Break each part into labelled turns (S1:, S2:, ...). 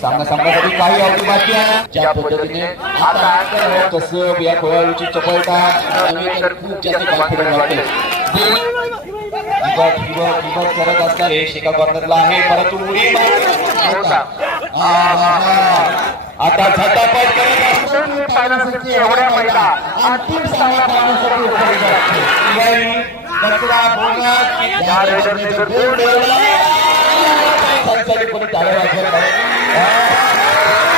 S1: सामना संपण्यासाठी काही अवधी बाकी आहे. ज्या पद्धतीने आता या खेळाडूची चपळता खूप जास्त कॉन्फिडन्स वाटते करत असतात हे एका कॉर्नरला आहे. परंतु उडी. आता झटापट करत असतात
S2: एवढ्या महिला
S1: अंतिम सामना पाहण्यासाठी उपलब्ध असते. शिवाई, कचरा, कोणी टाळ्या वाजवत नाही.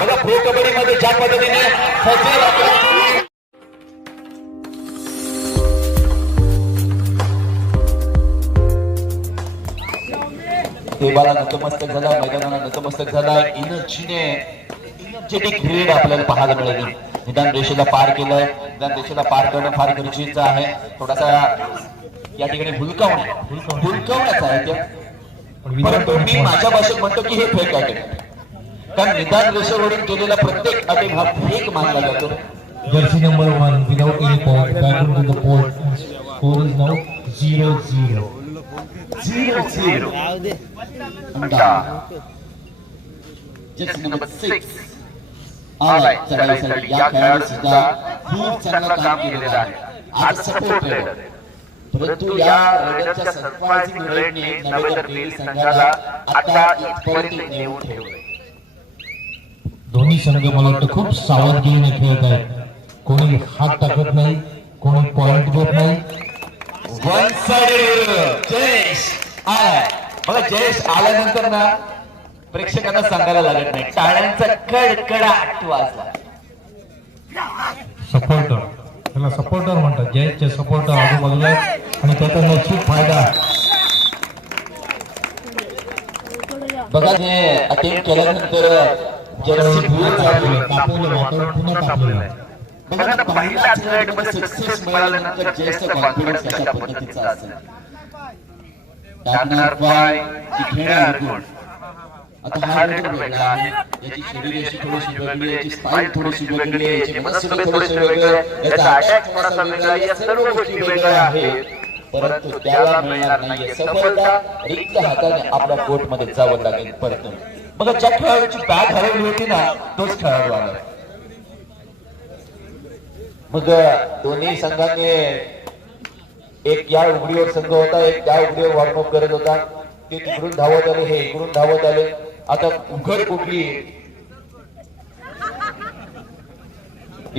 S1: बघा प्रो कबड्डीमध्ये ज्या पद्धतीने सचिन आपल्या देवाला नतमस्तक झाला मैदानाला नतमस्तक झाला एनर्जीने एनर्जेटिक ग्रेड आपल्याला पाहायला मिळेल. निदान रेषेला पार केलंय. निदान रेषेला पार करणं फार गरजेचं आहे. थोडासा या ठिकाणी हुलकावणे हुलकावण्याचा आहे ते. परंतु मी माझ्या भाषेत म्हणतो की हे फेक अटेम्प्ट कारण निदान रेषेवरून केलेला प्रत्येक अटेम्प्ट हा फेक मानला जातो.
S3: Jersey number one without any point back to the point score is now zero zero
S1: zero zero jersey number six आलाय चढाईसाठी या खेळाडू सुद्धा खूप चांगलं काम केलेलं आहे. आज सपोर्ट रेडर परंतु या रेडरच्या सरप्राइझिंग रेडने नवेदर डेअरी संघाला आता इथपर्यंत नेऊन ठेवलंय.
S3: दोन्ही संघ मला वाटतं खूप सावधगिरीने खेळत आहेत. कोणी हात टाकत नाही कोणी पॉइंट घेत नाही.
S1: वन साइडेड जयेश आल्यानंतर ना प्रेक्षकांना सांगायला लागत नाही. टाळ्यांचा कडकडाट वाजला
S3: सपोर्टर त्याला सपोर्टर म्हणतात. जयचे सपोर्टर आजूबाजूला आहेत आणि त्याचा निश्चित फायदा
S1: बघा हे अटेम्प्ट केल्यानंतर
S3: वातावरण पुन्हा
S1: बघा ना पहिल्या खेळाडूमध्ये सक्सेस मिळाल्यानंतर जयचा कॉन्फिडन्स कशा पद्धतीचा असेल? टाकणार पाय की खेळणार गुण आता हा रेडर वेगळा आहे. याची शरीर अशी थोडीशी वेगळी आहे, याची स्टाईल थोडीशी वेगळी आहे याची मनस्थिती थोडीशी वेगळी आहे. याचा अटॅक थोडासा वेगळा आहे, या सर्व गोष्टी वेगळ्या आहेत. परंतु त्याला मिळणार नाहीये. सफलता रिक्त हाताने आपल्या कोर्टमध्ये जावं लागेल परत. बघा ज्या खेळाडूची बॅग हरवली होती ना तोच खेळाडू आला. मग दोन्ही संघाने एक या उघडीवर संघ होता एक त्या उघडीवर वॉर्मअप करत होता. ते तिकडून धावत आले हे इकडून धावत आले. आता उघड कुठली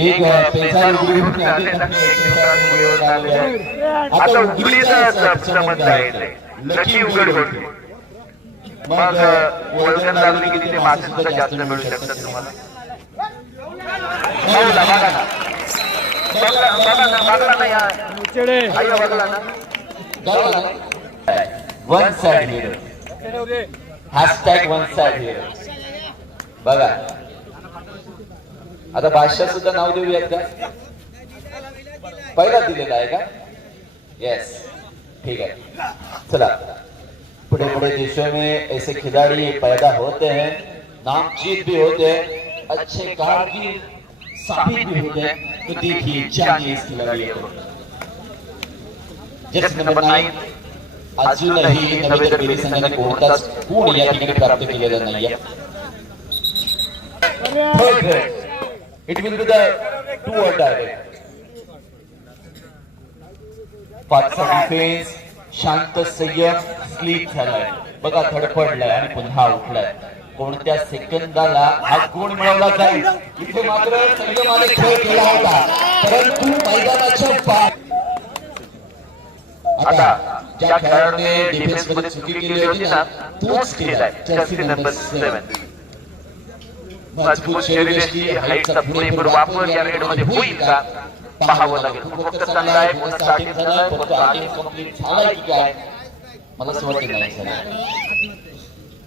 S1: एक उघडी होती आधी. आता उघडीचा संबंध आहे लकी उघड होती. मग वळण लागली की तिथे मासे सुद्धा जास्त मिळू शकतात तुम्हाला? हो, बघा ना. बघा ना, बघा या. बघा. One side hashtag one side hero बघा. आता बादशाह सुद्धा नाव देऊयात का पहिला दिलेला आहे का? येस ठीक है चला. बड़े बड़े देशों में ऐसे खिलाड़ी पैदा होते हैं. नामचीन भी होते हैं. अच्छे कारगिर साबित भी होते हैं. तो देखिए, जानिए इस खिलाड़ी को. जर्सी नंबर नाईन अजूनही नवेदर बेरी संघाने कोणताच गुण या ठिकाणी प्राप्त केलेला नाहीये. It will be the two or direct. पाचचा डिफेन्स शांत संयम स्लीप झालाय. बघा धडपडलाय आणि पुन्हा उठलाय. कोणत्या सेकंदाला हा गुण मिळवला जाईल? इथे मात्र संयमाने खेळ केला होता. परंतु मैदानाच्या आता ज्या खेळाडूने डिफेन्स मध्ये चुकी केली होती ना तोच केलाय जर्सी नंबर सेवन मज़बूत शरीराची हाईटचा पुरेपूर वापर या रेडमध्ये होईल का पाहावं लागेल खूप चांगला आहे स्टार्टिंग झालाय परंतु आर्टिंग कंप्लीट झालाय की काय मला असं नाही झालं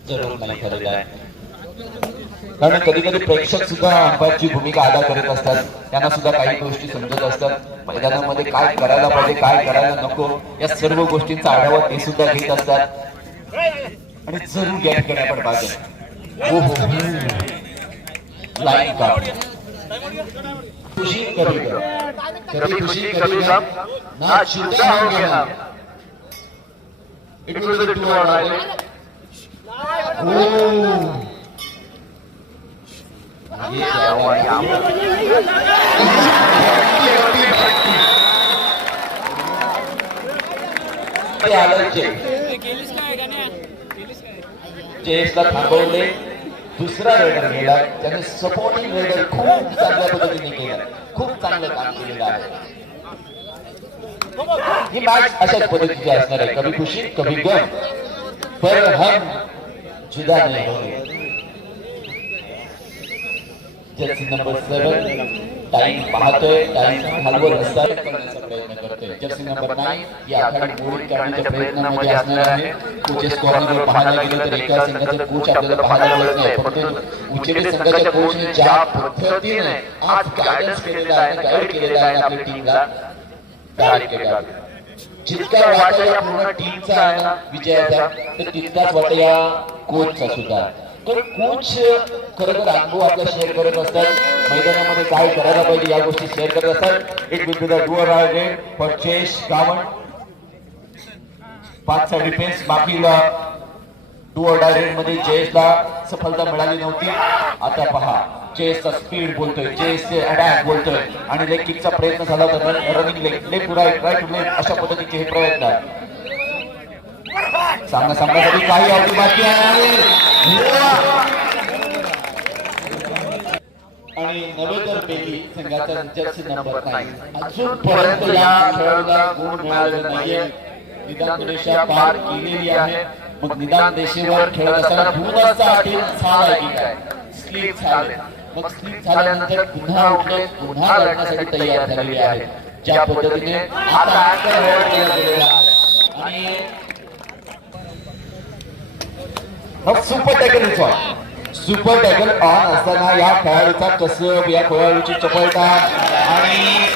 S1: ज़रूर नाही झालेलं आहे कारण कधी कधी प्रेक्षक सुद्धा अंपायरची भूमिका अदा करत असतात. त्यांना सुद्धा काही गोष्टी समजत असतात. मैदानामध्ये काय करायला पाहिजे काय करायला नको या सर्व गोष्टींचा आढावा ते सुद्धा घेत असतात. आणि जरूर या ठिकाणी आपण पाहतो हो हो. लाईन का खुशी कभी गम कभी खुशी कभी गम ना छूटा हो गया इट विल बी टू और. ये थांबवले. दुसरा रेडर गेला त्याने सपोर्टिंग रेडर खूप चांगल्या पद्धतीने केला. खूप चांगलं काम केलेलं आहे. ही मॅच अशाच पद्धतीची असणार आहे. कभी खुशी कभी गम. पर हम जुदा नाही होंगे. जर्सी नंबर सेवन टाइम पाहतोय टाइम हलवत असतात करण्याचा प्रयत्न करतोय. जर्सी नंबर नाईन या आघाडी मोडीत काढण्याच्या प्रयत्नामध्ये असणार आहे. कोचेस कॉर्नरवर पाहायला गेलं तर एका संघाचे कोच आपल्याला पाहायला मिळत नाही. परंतु उचेडे संघाच्या कोचने ज्या पद्धतीने आज गायडन्स केलेला आहे गाईड केलेला आहे आपल्या टीमला जितका वाटा या पूर्ण टीमचा आहे ना विजयाचा तर तितकाच वाटा या कोचचा सुद्धा आहे. तर कोच खरं तर अनुभव आपला शेअर करत असतात. मैदानामध्ये काय करायला पाहिजे या गोष्टी शेअर करत असतात. एक विल डुअर आहे परचेस गावण पाचचा डिफेन्स बाकीला. डुअर डायरेक्टमध्ये जयेशला सफलता मिळाली नव्हती. आता पहा चेसचा स्पीड बोलतोय. चेसचे अटॅक बोलतोय. आणि लेग किकचा प्रयत्न झाला तर running leg leg to right right to leg अशा पद्धतीचे हे प्रयत्न. सामना सामन्यासाठी काही अवधी बाकी आहे. आणि नवेकर बेली संघाचा जर्सी नंबर नाही. अजूनपर्यंत या खेळाडूला गुण मिळाले नाहीये. निदान रेषा पार केलेली आहे. मग निदान रेषेवर खेळत असताना दूरचा अटील झाला की काय? स्लीप झाले. मग स्लीप झाल्यानंतर पुन्हा उठले पुन्हा लढण्यासाठी तयार झालेली आहे. ज्या पद्धतीने आता anchor hold केला गेलेला आहे. आणि मग super tackle super tackle on असताना या खेळाडूचा कसब या खेळाडूची चपळता. आणि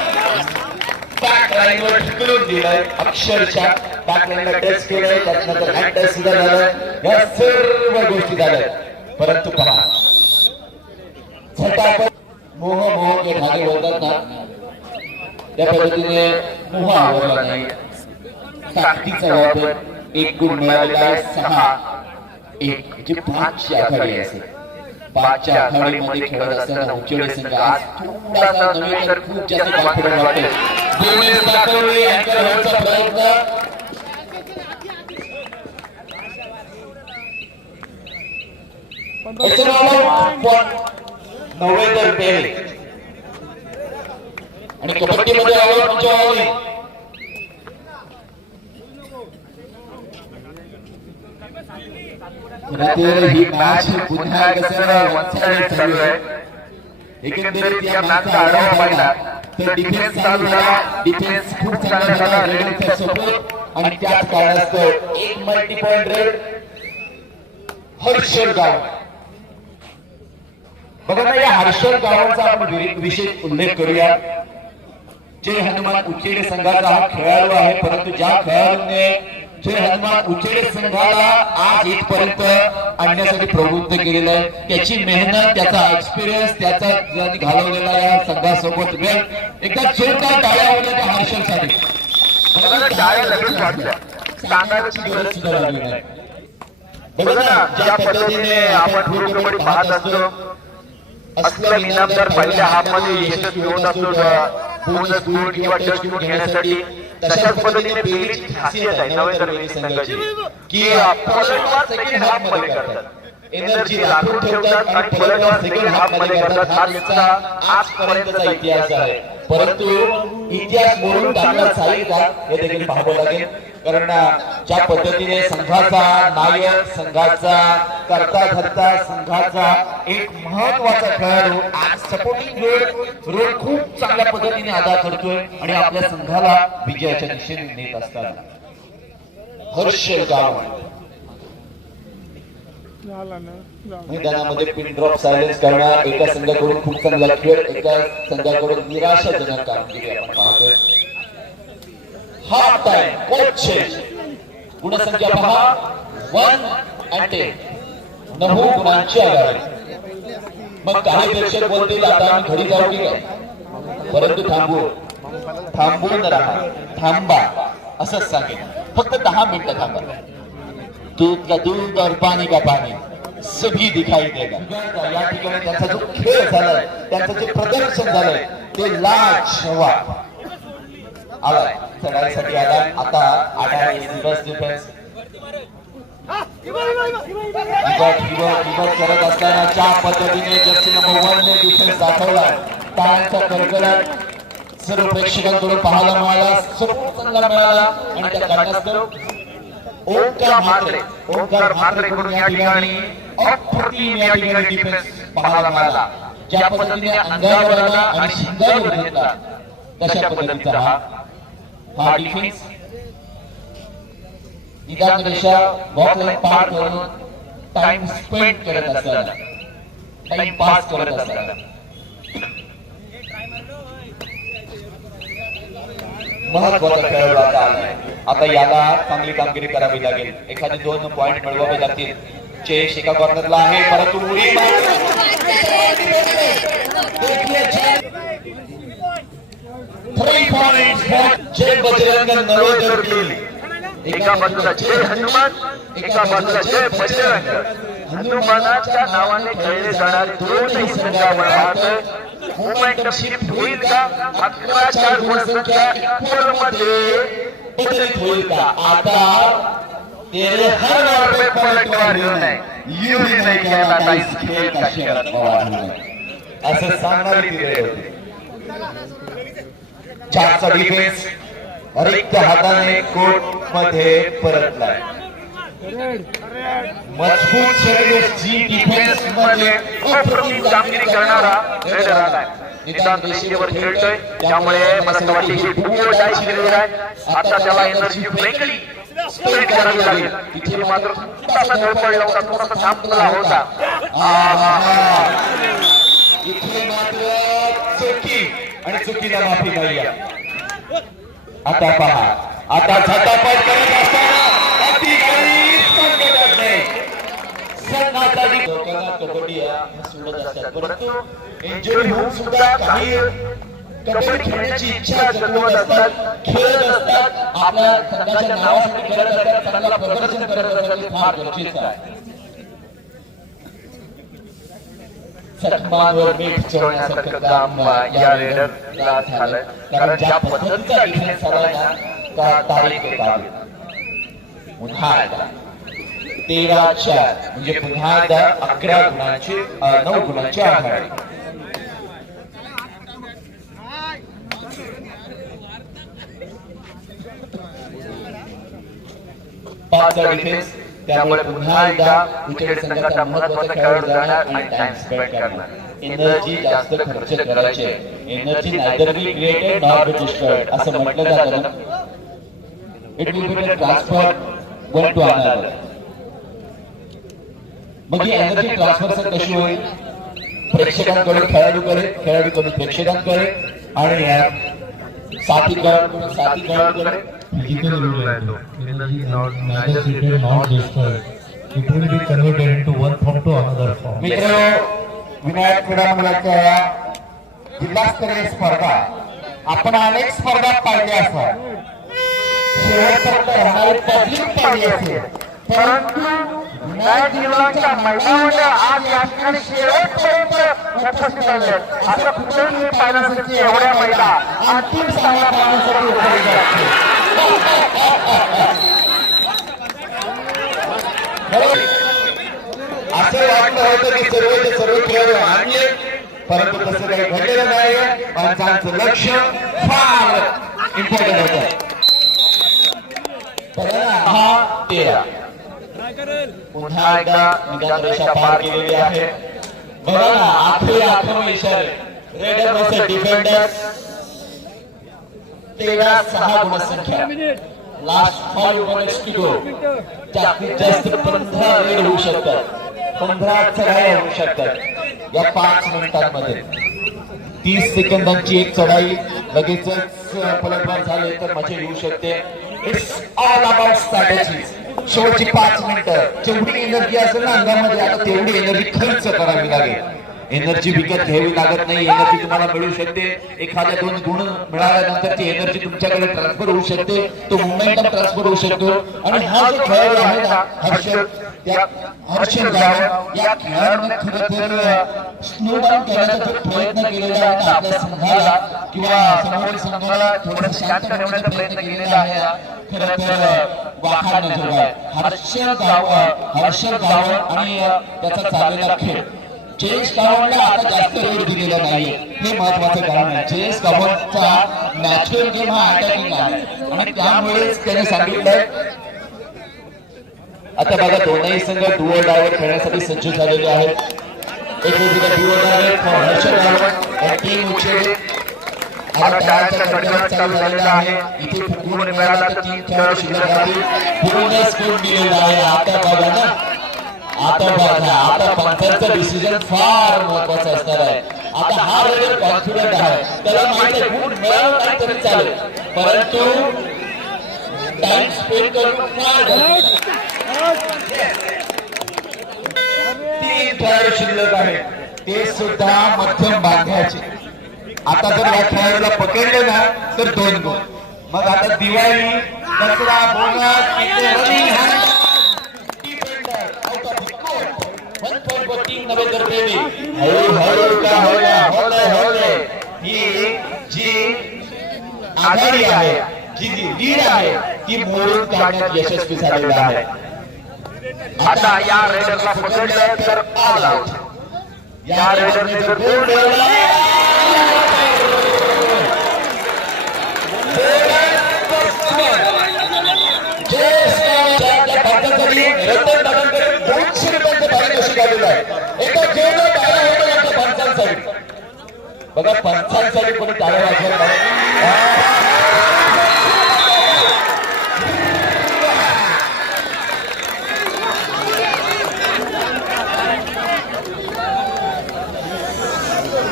S1: ढकलून दिलाय अक्षरशः. बॅक टच केलंय त्याच्यानंतर टच सुद्धा झालं. या सर्व गोष्टी झाल्या परंतु पहा. झटापट मोह मोह जे धागे बोलतात ना त्या पद्धतीने मोह आवडला नाही. ताकदीचा वापर एक गुण मिळालेला आहे सहा. एक जे पाचची आघाडी असेल पाचच्या आघाडीमध्ये खेळत असताना उचेडे संघ आज थोडासा नव्हे तर खूप जास्त कॉन्फिडंट वाटते प्रयत्न. नव्हे तर आणि कबड्डीमध्ये आवड म्हणजे आवड. खरं ही मॅच पुन्हा कसं वनसाइड चालू आहे? एकंदरीत या मॅचचा आढावा पाहिला. तर डिफेन्स चालू झाला. डिफेन्स खूप चांगला झाला रेडचा सपोर्ट आणि त्याच कारणास्तव एक मल्टी पॉइंट रेड हर्षल गाव. बघा ना या हर्षल गावांचा आपण विशेष उल्लेख करूया. जय हनुमान उच्चेडे संघाचा हा खेळाडू आहे. परंतु ज्या खेळाडूने जे हनुमान उच्चेडे संघाला आज इथपर्यंत आणण्यासाठी प्रवृत्त केलेलं आहे. त्याची मेहनत त्याचा एक्सपिरियन्स त्याचा घालवलेला या संघासोबत वेळ. एकदा जोरदार टाळ्या होत्या त्या हर्षलसाठी. ज्या पद्धतीने आपण प्रो पाहत असतो असलं इनामदार पहिल्या हाफमध्ये येतच घेऊन असतो बोनस गुण किंवा टच गुण घेण्यासाठी. तशाच पद्धतीने बेलीची खासियत आहे. नवेंद्र बेली संघाची. की पलटवार सेकंड हाफमध्ये करतात. एनर्जी राखून ठेवतात आणि पलटवार सेकंड हाफमध्ये करतात. हा त्यांचा आजपर्यंतचा इतिहास आहे. परंतु इतिहास मोडून टाकला का? हे देखील पाहावं लागेल. कारण ज्या पद्धतीने संघाचा नायक संघाचा करता धरता संघाचा एक महत्त्वाचा खेळाडू आज सपोर्टिंग रोल रोल खूप चांगल्या पद्धतीने अदा करतोय आणि आपल्या संघाला विजयाच्या दिशेने नेत असताना. हर्ष गाव. मैदानामध्ये पिन ड्रॉप सायलेन्स करणार. एका संघाकडून खूप चांगला खेळ एका संघाकडून निराशाजनक कामगिरी आपण पाहतोय. हाफ टाइम कोच गुणसंख्या पहा. वन अँड टेन नऊ गुणांची आघाडी मग काही प्रेक्षक बोलतील आता आम्ही घरी जाऊ की काय परंतु थांबू. थांबून राहा. थांबा. असंच सांगेल फक्त दहा मिनिटं थांबा. दूध का दूध और पाणी का पाणी. सभी दिखाई देगा. या ठिकाणी त्यांचा जो खेळ झालाय त्यांचं जे प्रदर्शन झालंय ते लाजवाब. आलाय. चढाईसाठी आला. आता आढावा रिव्हर्स डिफेन्स करत असताना ज्या पद्धतीने जर्सी नंबर वन ने डिफेन्स दाखवला. टाळ्यांचा कडकडाट सर्व प्रेक्षकांकडून पाहायला मिळाला. सर्व चांगला मिळाला. आणि त्या कारणास्तव ओमकार म्हात्रे ओमकार म्हात्रे म्हात्रेकडून या ठिकाणी अप्रतिम या ठिकाणी डिफेन्स पाहायला मिळाला. ज्या पद्धतीने अंगावर आला आणि शिंगावर घेतला तशा पद्धतीचा हा हा डिफेन्स निदान रेषा बॉक्सलाईन पार करून टाइम स्पेंड करत असताना टाइम पास करत असताना महत्त्वाचा खेळ आता. आता याला चांगली कामगिरी करावी लागेल. एखादे दोन पॉइंट मिळवावे लागतील. चेश एका कॉर्नरला आहे. परंतु उडी थ्री पॉइंट जय बजरंग नवोदर केली
S2: एका बाजूला जय हनुमान एका बाजूला जय बजरंग. हनुमानाच्या नावाने खेळले जाणारे दोनही संघावर शिफ्ट होईल का? अकरा चार गुणसंख्या इक्वलमध्ये
S1: बदलित होईल का? आता तेरे हर बार पे पलट मार है. यूं ही नहीं खेला था इस खेल का शरद पवार ने असं सांगणारी होती. चारचा डिफेन्स रिक्त हाताने कोर्टमध्ये परतलाय. मजबूत शरीर जी डिफेन्समध्ये
S2: अप्रतिम कामगिरी करणारा रेडर आलाय. निदान रेषेवर खेळतोय. त्यामुळे मला असं वाटतं ही भूमीवर जायची गरज आहे. आता त्याला एनर्जी फेकली स्प्रेड करावी लागेल. तिथे मात्र थोडासा धडपडला होता थोडासा थांबला होता.
S1: इथे आणि चुकीला माफी नाही आता पहा. आता झटापट करत असताना अति काही नाही लोकांना कबड्डी सोडत असतात. परंतु इंजुरी होऊन सुद्धा काही कबड्डी खेळण्याची इच्छा जगवत असतात खेळत असतात. आपल्या संघाच्या नावासाठी खेळत असतात प्रदर्शन करत असतात फार गरजेचं आहे. जखमांवर मीठ चोळण्यासारखं काम या रेडरला झालंय कारण ज्या पद्धतीचा डिफेन्स झालाय ना त्या तारीख पुन्हा एकदा तेरा चार म्हणजे पुन्हा एकदा अकरा गुणांची नऊ गुणांची आघाडी पाचचा डिफेन्स त्यामुळे पुन्हा एकदा विकेट संघाचा महत्त्वाचा खेळाडू जाणार आणि टाइम स्पेंड करणार. एनर्जी जास्त खर्च करायचे. Energy neither be created not be destroyed असं म्हटलं जातं ना. It will be transfer one to another मग ही एनर्जी ट्रान्सफर सर कशी होईल? प्रेक्षकांकडून खेळाडूकडे खेळाडूकडून प्रेक्षकांकडे आणि या साथी खेळाडूकडून साथी खेळाडूकडे
S3: physical rule energy not neither created nor destroyed. It will be converted into one form to another form.
S1: मित्र विनायक क्रीडा मंडळाच्या या जिल्हास्तरीय स्पर्धा. आपण अनेक स्पर्धा पाहिल्या असतात शेवटपर्यंत राहणारी पब्लिक पाहिली असेल. परंतु
S2: विनायक जीवनाच्या मैदानामध्ये आज या ठिकाणी शेवटपर्यंत उपस्थित झाले असं कुठेही पाहिलं नसेल की एवढ्या महिला
S1: अंतिम सामना पाहण्यासाठी उपस्थित असतील. असं वाटलं होतं की सर्वचे सर्व खेळाडू आणले परंतु तसं काही घडलेलं नाही माणसांचं लक्ष फार इम्पॉर्टंट होत. तेरा. पुन्हा एकदा रेषा पार केलेली आहे. बघा ना आखरी आक्रमण इशारे रेडर डिफेंडर तेरा सहा गुणसंख्या. Last five minutes to go जास्तीत जास्त पंधरा रेड होऊ शकतात पंधरा चढाई होऊ शकतात. या पाच मिनिटांमध्ये. तीस सेकंदांची एक चढाई. लगेचच पलटवार झाले तर मजा येऊ शकते. इट्स ऑल अबाउट स्ट्रॅटेजी शेवटची पाच मिनिटं. जेवढी एनर्जी असेल ना अंगामध्ये आता तेवढी एनर्जी खर्च करावी लागेल. एनर्जी विकत घ्यावी लागत नाही एनर्जी तुम्हाला मिळू शकते. एखाद्या दोन गुण मिळाल्यानंतर ती एनर्जी तुमच्याकडे ट्रान्सफर होऊ शकते. तो मोमेंटम ट्रान्सफर होऊ शकतो. आणि हा जो खेळ आहे ना हर्षद गाव या खेळाडूने खरं तर डाऊन करण्याचा जो प्रयत्न केलेला आहे आपल्या संघाला किंवा समोरील संघाला थोडंसं शांत ठेवण्याचा प्रयत्न केलेला आहे. ना, खरं तर वाखाणण्याजोगा आहे. हर्षद गाव हर्षद गाव आणि त्याचा चाललेला खेळ. जयेश गावांना आता जास्त वेळ दिलेला नाही हे महत्वाचं कारण आहे. जयेश गावांचा नॅचरल गेम हा अटॅकिंग आहे. आणि त्यामुळेच त्याने सांगितलंय आता बघा दोनही संघ डुओ डायवर खेळण्यासाठी सज्ज झालेले आहेत. एक वेगवेगळा डुओ डायवर फॉर हर्षद गावत आणि टीम उचेडे आता डायचा कडकडाट चालू झालेला आहे. इथे फुगून मिळाला तर तीन खेळाडू शिल्लक राहतील पूर्ण स्कोर दिलेला आहे? आता बघा ना. आता बघा आता पंचांचा डिसिजन फार महत्त्वाचा असणार आहे. आता हा रेडर कॉन्फिडंट आहे त्याला माहिती आहे गुण मिळाला नाही तरी चालेल. परंतु टाइम स्पेंड करून. तीन खेळाडू शिल्लक आहे ते सुद्धा मध्यम बांधायचे आता जर या खेळाडूला पकडलं ना तर दोन गुण मग आता दिवाळी दसरा बोनस नवेंद्र प्रेमी. हळूहळू का होले होले, होले. ही जी आघाडी आहे जी जी। लीड आहे ती मोडून काढण्यात यशस्वी झालेला आहे
S2: आता या रेडरला पकडलं तर ऑल आउट।
S1: या रेडरने जर बोल मिळवला बघा पंचांसाठी कोणी टाळ्या वाजवत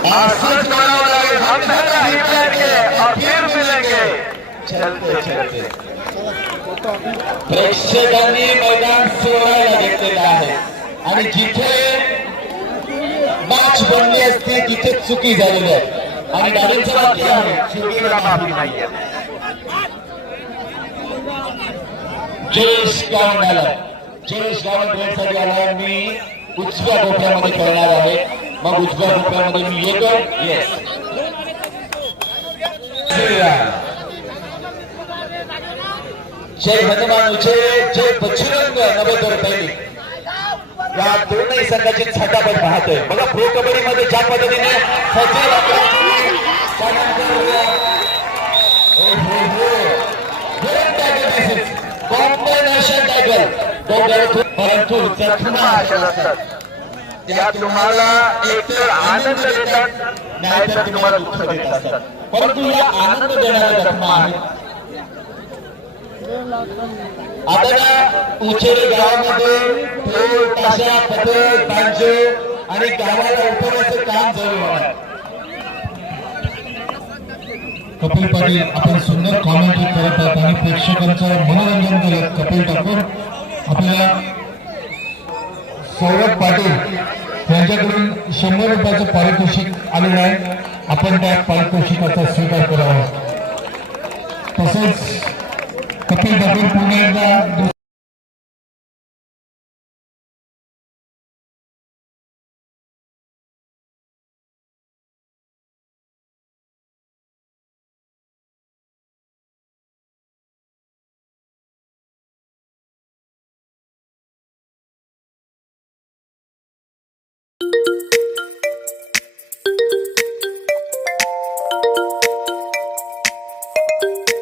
S2: असंच करावं लागेल हम पहला ही मिलेंगे और फिर मिलेंगे।
S1: चलते चलते प्रेक्षकांनी मैदान सोडायला घेतलेलं आहे. आणि जिथे मॅच बनली असते तिथे चुकी झालेली आहे. आणि गाडीचं वाक्य आहे
S2: चुकीला माफी नाहीये.
S1: जयेश गावंड आला जयेश गावंड आला मी. उजव्या कोपऱ्यामध्ये खेळणार आहे. मग उजव्या कोपऱ्यामध्ये मी येतो. येस जय हनुमान उचे जय बजरंग नवेंद्र या दोनही संघाची छटापट पाहतोय. बघा प्रो कबड्डी मध्ये ज्या पद्धतीने सचिन परंतु जखमा
S2: त्या तुम्हाला एकतर आनंद देतात नाहीतर तुम्हाला दुःख देत असतात.
S1: परंतु या आनंद देणाऱ्या जखमा आहेत आता या उचेरी गावामध्ये ढोल ताशा पथक बांजो आणि गावाला उठवण्याचं काम चालू होणार
S3: कपिल पाटील आपण सुंदर कॉमेंट्री करत आहात आणि प्रेक्षकांचं मनोरंजन केलं. कपिल ठाकूर आपल्याला सौरभ पाटील यांच्याकडून शंभर रुपयाचं पारितोषिक आलेलं आहे. आपण त्या पारितोषिकाचा स्वीकार करावा. तसेच कपिल ठाकूर पुन्हा एकदा